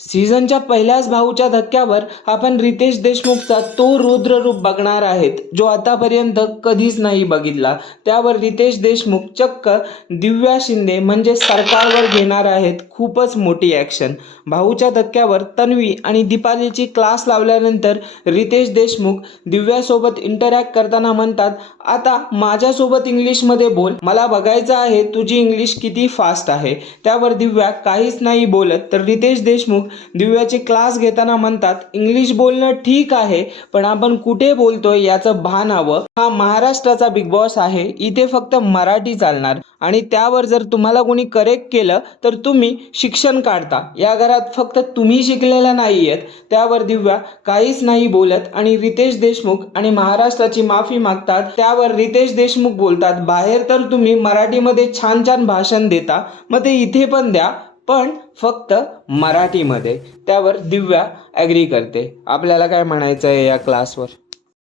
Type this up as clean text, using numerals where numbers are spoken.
सीझनच्या पहिल्याच भाऊच्या धक्क्यावर आपण रितेश देशमुखचा तो रुद्र रूप बघणार आहेत जो आतापर्यंत कधीच नाही बघितला। त्यावर रितेश देशमुख चक्क दिव्या शिंदे म्हणजे सरकारवर घेणार आहेत खूपच मोठी ॲक्शन। भाऊच्या धक्क्यावर तन्वी आणि दीपालीची क्लास लावल्यानंतर रितेश देशमुख दिव्यासोबत इंटरॅक्ट करताना म्हणतात, आता माझ्यासोबत इंग्लिशमध्ये बोल, मला बघायचं आहे तुझी इंग्लिश किती फास्ट आहे। त्यावर दिव्या काहीच नाही बोलत तर रितेश देशमुख दिव्याचे क्लास घेताना म्हणतात, इंग्लिश बोलणं ठीक आहे पण आपण कुठे बोलतोय याचं भान हवं। हा महाराष्ट्राचा बिग बॉस आहे, इथे फक्त मराठी चालणार आणि त्यावर जर तुम्हाला कोणी करेक्ट केलं तर तुम्ही शिक्षण काढता, या घरात फक्त तुम्ही शिकलेला नाहीयेत। त्यावर दिव्या काहीच नाही बोलत आणि रितेश देशमुख आणि महाराष्ट्राची माफी मागतात। त्यावर रितेश देशमुख बोलतात, बाहेर तर तुम्ही मराठीमध्ये छान छान भाषण देता, मग ते इथे पण द्या पण फक्त मराठीमध्ये। त्यावर दिव्या ॲग्री करते। आपल्याला काय म्हणायचं आहे या क्लासवर?